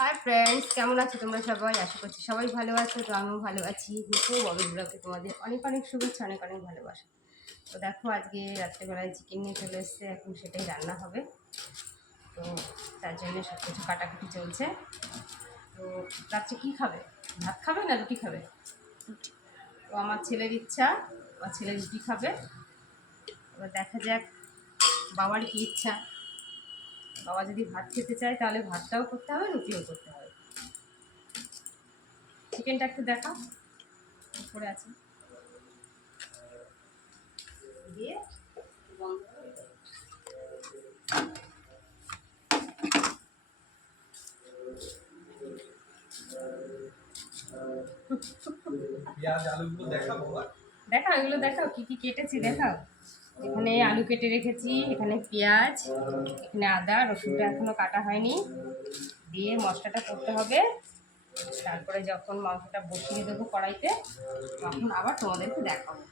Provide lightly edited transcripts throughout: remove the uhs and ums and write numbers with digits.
Hi friends, কেমন আছো তোমরা সবাই? আশা করছি সবাই ভালো আছো। তো আমিও ভালো আছি। দেখো ববি ব্লগে তোমাদের অনেক অনেক শুভেচ্ছা, অনেক অনেক ভালোবাসা। তো দেখো আজকে রাত্রেবেলায় চিকেন নিয়ে চলে এসছে, এখন সেটাই রান্না হবে। তো তার জন্য সব কিছু কাটাকুটি চলছে। তো রাত্রে কী খাবে? ভাত খাবে না রুটি খাবে? তো আমার ছেলের ইচ্ছা, আমার ছেলে রুটি খাবে। এবার দেখা যাক বাবার কী ইচ্ছা। বাবা যদি ভাত খেতে চায় তাহলে ভাতটাও করতে হবে, রুটিও করতে হবে। চিকেনটা একটু দেখাও, করে আছে দিয়ে বন্ধ করে দেবো। দেখাও, এগুলো দেখাও কি কি কেটেছি দেখাও। এখানে আলু কেটে রেখেছি, এখানে পেঁয়াজ, এখানে আদা, রসুনটা এখনো কাটা হয়নি। দিয়ে মশলাটা করতে হবে। তারপরে যখন মাংসটা বসিয়ে দেবো কড়াইতে, তখন আবার তোমাদেরকে দেখাবো।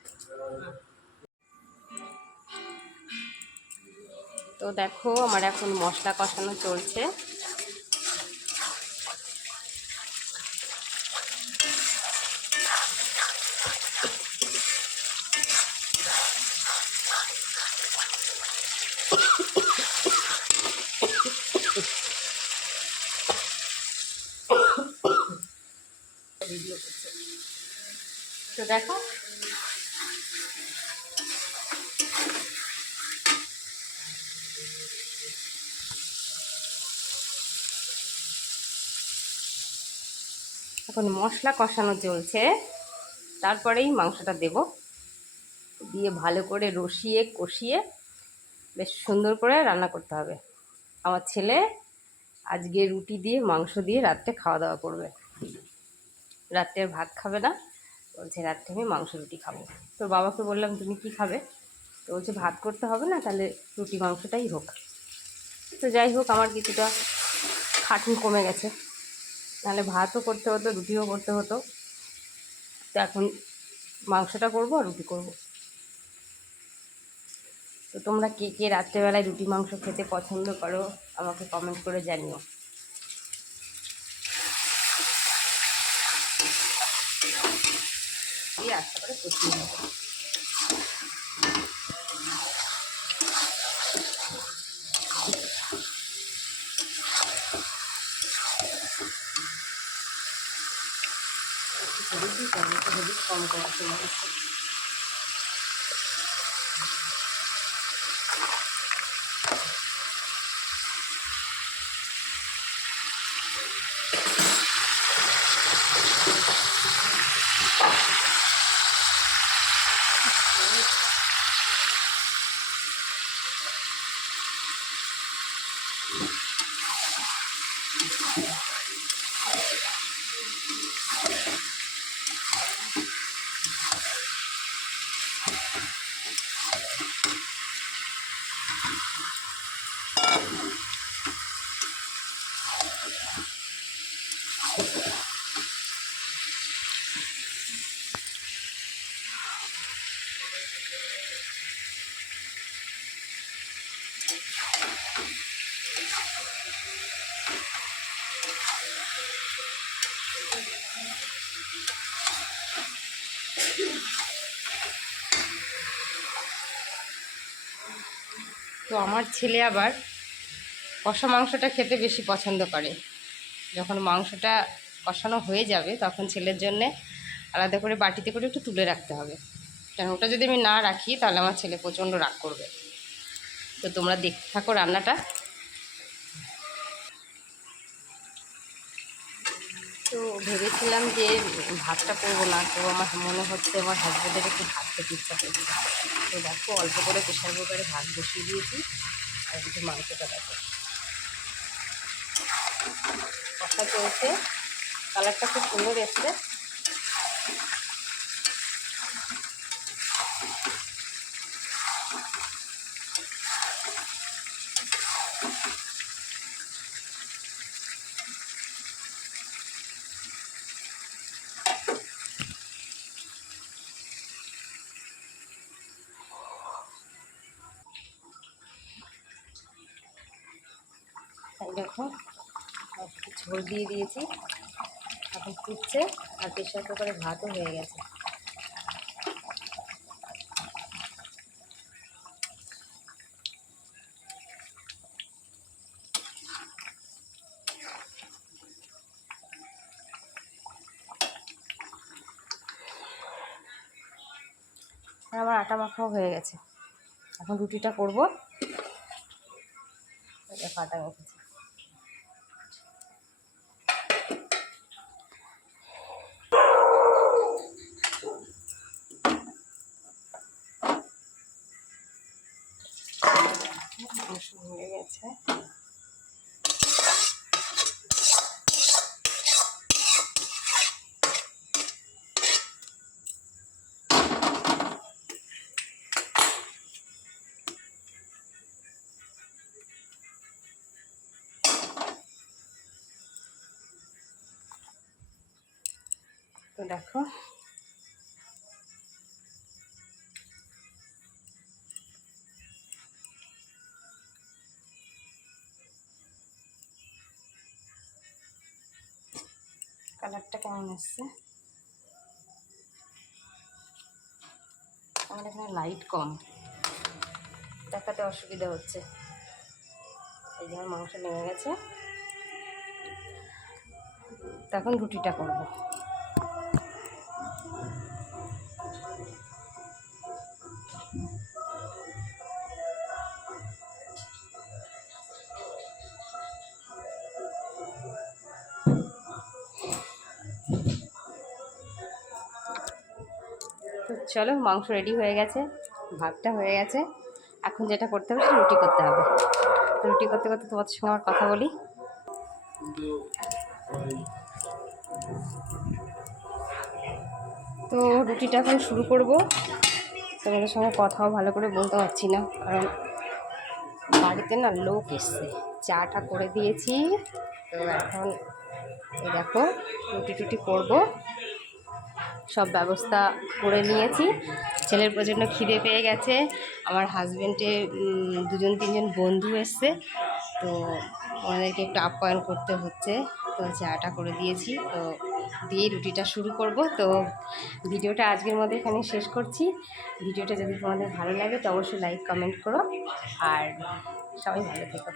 তো দেখো আমার এখন মশলা কষানো চলছে। ভিডিও করছে তো দেখো এখন মশলা কষানো চলছে, তারপরেই মাংসটা দেব। দিয়ে ভালো করে রসিয়ে কষিয়ে বেশ সুন্দর করে রান্না করতে হবে। আমার ছেলে আজকে রুটি দিয়ে মাংস দিয়ে রাত্রে খাওয়া দাওয়া করবে। রাত্রে ভাত খাবে না, বলছে রাত্রে আমি মাংস রুটি খাবো। তোর বাবাকে বললাম তুমি কি খাবে? তো বলছে ভাত করতে হবে না, তাহলে রুটি মাংসটাই হোক। তো যাই হোক, আমার কিছুটা খাটনি কমে গেছে, নাহলে ভাতও করতে হতো রুটিও করতে হতো। তো এখন মাংসটা করবো আর রুটি করবো। তো তোমরা কে কে রাত্রেবেলায় রুটি মাংস খেতে পছন্দ করো আমাকে কমেন্ট করে জানিও। দিয়ে আস্তে করে কষিয়ে নেবো। হলুদ হলুদ কম করতে হবে। তো আমার ছেলে আবার কষা মাংসটা খেতে বেশি পছন্দ করে। যখন মাংসটা কষানো হয়ে যাবে তখন ছেলের জন্যে আলাদা করে বাটিতে করে একটু তুলে রাখতে হবে, কারণ ওটা যদি আমি না রাখি তাহলে আমার ছেলে প্রচণ্ড রাগ করবে। তো তোমরা দেখতে থাকো রান্নাটা। তো ভেবেছিলাম যে ভাতটা করবো না, তো আমার মনে হচ্ছে আমার হাজব্যান্ডের একটু ভাত খেতে ইচ্ছা করবে। তো দেখো অল্প করে প্রেশার কুকারে ভাত বসিয়ে দিয়েছি, আর একটু মাংসটা দেখো কষা চলছে, কালারটা খুব সুন্দর এসছে। দেখো একটু ঝোল দিয়ে দিয়েছি, এখন ফুটছে আর প্রেশার কুকারে ভাতও হয়ে গেছে। আর আমার আটা মাখাও হয়ে গেছে, এখন রুটিটা করবো। আটা মেখেছি। হয়ে গেছে। তো দেখো কালারটা কেমন এসছে। আমার এখানে লাইট কম, দেখাতে অসুবিধা হচ্ছে। এই যে আমার মাংস নেমে গেছে, তখন রুটিটা করব। তো চলো, মাংস রেডি হয়ে গেছে, ভাতটা হয়ে গেছে, এখন যেটা করতে হবে সেটা রুটি করতে হবে। তো রুটি করতে করতে তোমাদের সঙ্গে আমার কথা বলি। তো রুটিটা এখন শুরু করব। তোমাদের সঙ্গে কথাও ভালো করে বলতে পারছি না, কারণ বাড়িতে না লোক এসছে। চাটা করে দিয়েছি, তো এখন এই দেখো রুটি টুটি করবো, সব ব্যবস্থা করে নিয়েছি। ছেলের প্রচণ্ড খিদে পেয়ে গেছে। আমার হাজব্যান্ডের 2-3জন বন্ধু এসছে, তো ওনাদেরকে একটু আপ্যায়ন করতে হচ্ছে। তো চাটা করে দিয়েছি, তো দিয়ে রুটিটা শুরু করব। তো ভিডিওটা আজকের মধ্যে এখানে শেষ করছি। ভিডিওটা যদি তোমাদের ভালো লাগে তো অবশ্যই লাইক কমেন্ট করো, আর সবাই ভালো থেকো।